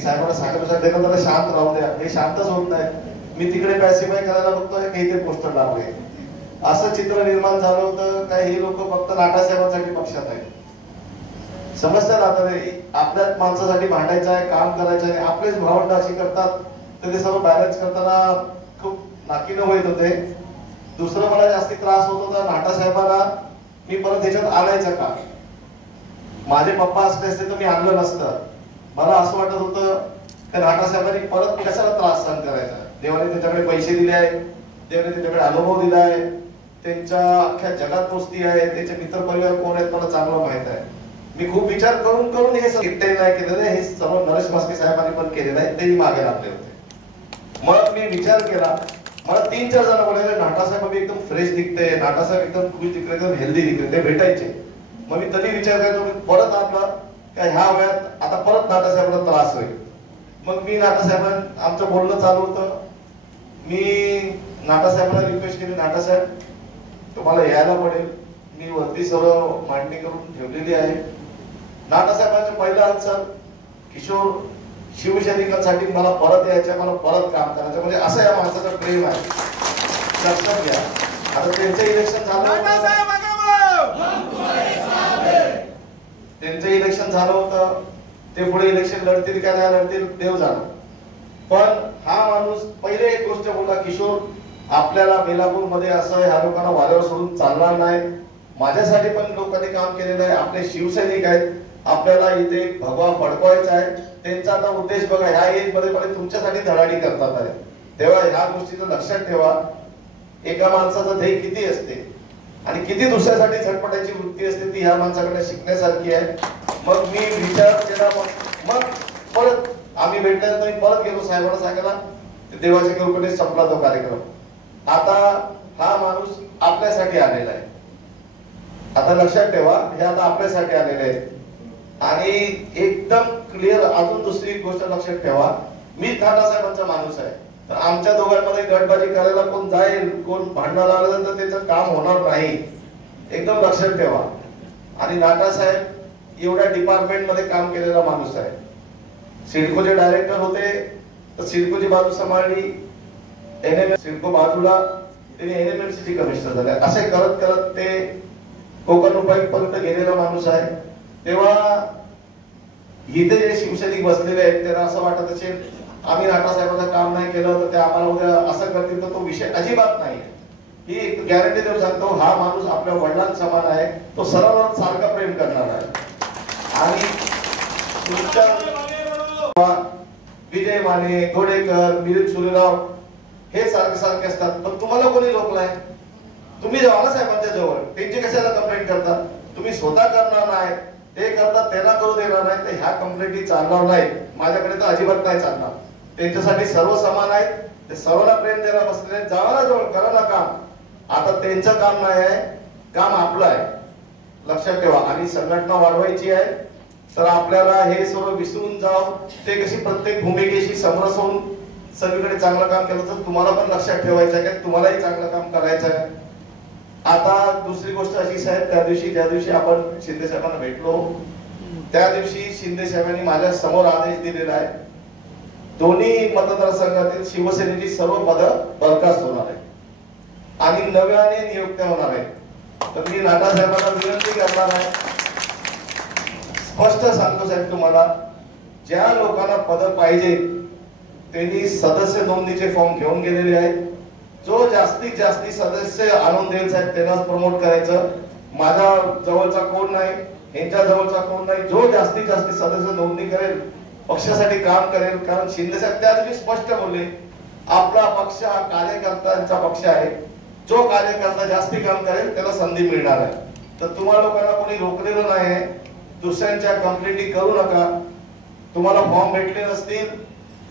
मी साहेबांना सांगितलं जरा शांत राहू द्या, हे शांतच होत नाही. मी तिकडे पॅसिफाय करायला बघतोय की इथे पोस्टर लावले. असं चित्र निर्माण झालं होतं काय हे लोक फक्त नाटासाहेबांसाठी पक्षात आहेत. समजतात आता आपल्या माणसासाठी भांडायचं आहे, काम करायचं आहे. आपलेच भावंड अशी करतात तर ते सर्व बॅलन्स करताना खूप नाकीनं होत होते. दुसरं मला जास्ती त्रास होत होता नाटासाहेबांना मी परत ह्याच्यात आणायचं का. माझे पप्पा असले असते तर मी आणलं नसतं. मला असं वाटत होतं की नाटासाहेबांनी परत कशाला त्रास सहन करायचा. देवाने त्यांच्याकडे पैसे दिले आहे, देवाने त्यांच्याकडे अनुभव दिला आहे, त्यांच्या अख्ख्या जगात पोचती आहे, त्यांचे मित्र परिवार कोण आहेत मला चांगलं माहित आहे. मी खूप विचार करून करून हे एकट्याने नाही केलेलं, हे सर्व नरेश म्हस्के साहेबांनी पण केलेलं आहे, तेही मागे लागले होते. मग मी विचार केला, मला 3-4 जण बोलले नाटासाहेब एकदम फ्रेश दिसते, नाटासाहेब एकदम खुश दिसते, एकदम हेल्दी दिसते, ते भेटायचे. मग मी तरी विचार करायचो परत आपला काय ह्या वयात आता परत नाटासाहेबांना त्रास होईल. मग मी नाटासाहेबांना आमचं बोलणं चालू होतं. मी नाटासाहेबांना रिक्वेस्ट केली, नाटासाहेब तुम्हाला यायला पडेल, मी वरती सर्व मांडणी करून ठेवलेली आहे. नाटासाहेबांचं पहिलं आन्सर, किशोर शिवसैनिकांसाठी मला परत यायचं, मला परत काम करायचं. म्हणजे असं या माणसाचं प्रेम आहे, लक्षात घ्या. आता त्यांचं इलेक्शन झालं, त्यांचं इलेक्शन झालं होतं, ते पुढे इलेक्शन लढतील का नाही लढतील देव जाणो. पण हा माणूस पहिले एक गोष्ट बोलला, किशोर आपल्याला बेलापूर मध्ये असं ह्या लोकांना वाऱ्यावर सोडून चालणार नाही. माझ्यासाठी पण लोकांनी काम केलेलं आहे, आपले शिवसैनिक आहेत, आपल्याला इथे भगवा फडकवायचा आहे. त्यांचा आता उद्देश बघा, ह्या एज मध्ये पण तुमच्यासाठी धडाडी करतात आहे. तेव्हा ह्या गोष्टीचं लक्षात ठेवा. एका माणसाचं ध्येय किती असते आणि किती दुसऱ्यासाठी झटपटायची वृत्ती असते, ती ह्या माणसाकडे शिकण्यासारखी आहे. मग मी विचार केला, मग परत आम्ही भेटल्यानंतर मी परत गेलो साहेबांना सांगायला, देवाच्या कृपेने संपला तो कार्यक्रम. आता हा माणूस आपल्यासाठी आलेला आहे. आता लक्षात ठेवा, हे आता आपल्यासाठी आलेले आहे. आणि एकदम क्लिअर अजून दुसरी गोष्ट लक्षात ठेवा, मी नाटासाहेबांचा माणूस आहे. तर आमच्या दोघांमध्ये गटबाजी करायला कोण जाईल, कोण भांडणाला आलं तर त्याचं काम होणार नाही, एकदम लक्षात ठेवा. आणि नाटासाहेब एवढ्या डिपार्टमेंट मध्ये काम केलेला माणूस आहे. सिडकोचे डायरेक्टर होते तर सिडकोची बाजू सांभाळली, सिडको बाजूला त्यांनी NMMC ची कमिशनर झाले. असे करत करत ते कोकण उपायुक्त पर्यंत गेलेला माणूस आहे. तेव्हा इथे जे शिवसैनिक बसलेले आहेत त्यांना असं वाटत असेल आम्ही नाटासाहेबांचं काम नाही केलं तर ते आम्हाला उद्या असं करतील, तर तो विषय अजिबात नाही. ही एक गॅरंटी देऊन सांगतो, हा माणूस आपल्या वडिलांसमान आहे, तो सर्वांना सारखा प्रेम करणार आहे. आणि विजय माने, घोडेकर, मिलिंद सुरेराव हे सारखे सारखे असतात. पण तुम्हाला कोणी रोखलाय? तुम्ही जावा साहेबांच्या जवळ, त्यांची कशाला कंप्लेंट करता? तुम्ही स्वतः करणार नाही, ते करतात त्यांना करू देणार नाही, तर ह्या कंप्लेंटी चालणार नाही. माझ्याकडे तर अजिबात नाही चालणार. त्यांच्यासाठी सर्व समान आहेत, ते सर्वांना प्रेम द्यायला बसलेले. जावा ना जवळ, करा ना काम. आता त्यांचं काम नाही आहे, काम आपलं आहे, लक्षात ठेवा. आणि संघटना वाढवायची आहे तर आपल्याला हे सर्व विसरून जावं. ते कशी प्रत्येक भूमिकेशी समरस होऊन सगळीकडे चांगलं काम केलं तर तुम्हाला पण लक्षात ठेवायचं आहे की तुम्हालाही चांगलं काम करायचं आहे. आता दुसरी गोष्ट अशी साहेब, ज्या दिवशी आपण शिंदे साहेबांना भेटलो त्या दिवशी शिंदे साहेबांनी माझ्या समोर आदेश दिलेला आहे, दोन्ही मतदारसंघातील शिवसेनेची सर्व पदं बरखास्त होणार आहे आणि नव्याने नियुक्त्या होणार आहे. तर मी नाटासाहेबांना विनंती करणार आहे, स्पष्ट सांगतो साहेब तुम्हाला, ज्या लोकांना पद पाहिजे त्यांनी सदस्य नोंदणीचे फॉर्म घेऊन गेलेले आहेत. जो जास्तीत जास्त सदस्य आणून देईल साहेब त्यांनाच प्रमोट करायचं. माझ्या जवळचा कोण नाही, यांच्या जवळचा कोण नाही, जो जास्तीत जास्त सदस्य नोंदणी करेल, पक्षासाठी काम करेल. कारण शिंदे साहेब त्या दिवशी स्पष्ट बोलले, आपला पक्ष हा कार्यकर्त्यांचा पक्ष आहे, जो कार्यकर्ता जास्ती काम करेल त्याला संधी मिळणार आहे. तर तुम्हाला लोकांना कोणी रोखलेलं नाही, दुसऱ्यांच्या कंप्लेंटी करू नका. तुम्हाला फॉर्म भेटले नसतील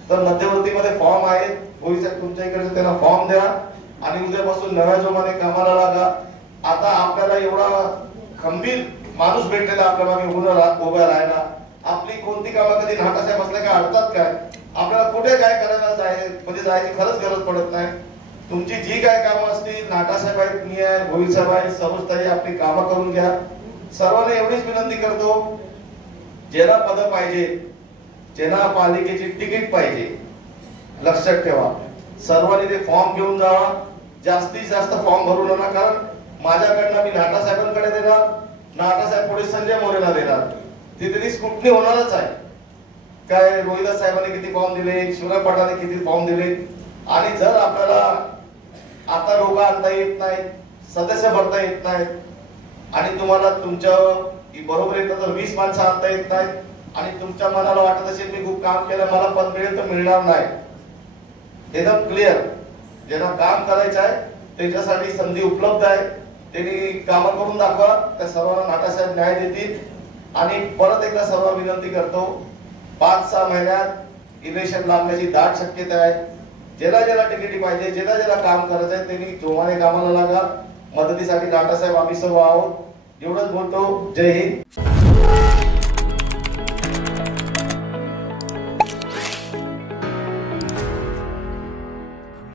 तर मध्यवर्तीमध्ये फॉर्म आहेत, होईच्या तुमच्या इकडे त्यांना फॉर्म द्या आणि उद्यापासून नव्या जोमाने कामाला लागा. आता आपल्याला एवढा खंबीर माणूस भेटलेला आपल्या मागे उभा राहायला. आपली कोणती कामं कधी नाटासाहेब असल्या काय अडतात काय? आपल्याला कुठे काय करायला जायची खरंच गरज पडत नाही. तुमची जी काय कामं असतील, नाटासाहेब आहेत, मी आहे, भोईर साहेब आहे, सर्वच आपली कामं करून घ्या. सर्वांना एवढीच विनंती करतो, ज्याला पद पाहिजे, ज्यांना पालिकेची तिकीट पाहिजे लक्षात ठेवा, सर्वांनी ते फॉर्म घेऊन जावा, जास्तीत जास्त फॉर्म भरून आणा. कारण माझ्याकडनं मी नाटा साहेबांकडे देणार, नाटा साहेब पुढे संजय मोरेला देणार, तिथे स्क्रुटनी होणारच आहे. काय रोहिदास साहेबांनी किती फॉर्म दिले, शिवराज पाटलांनी किती फॉर्म दिले, आणि जर आपल्याला आता लोक आणता येत नाहीत, सदस्य भरता येत नाहीत, आणि तुम्हाला तुमच्या बरोबर येतं तर 20 माणसं आणता येत नाहीत, आणि तुमच्या मनाला वाटत असेल मी खूप काम केलं मला पद मिळेल, तर मिळणार नाही. एकदम क्लिअर, ज्यांना काम करायचं आहे त्याच्यासाठी संधी उपलब्ध आहे, त्यांनी काम करून दाखवा. त्या सर्वांना नाटासाहेब न्याय देतील. आणि परत एकदा सर्व विनंती करतो, 5-6 महिन्यात इलेक्शन लागण्याची दाट शक्यता आहे. ज्याला ज्याला तिकीट पाहिजे, ज्याला ज्याला काम करायचं आहे त्यांनी जोमाने कामाला लागा. मदतीसाठी नाटासाहेब आम्ही सर्व आहोत. एवढंच बोलतो. जय हिंद.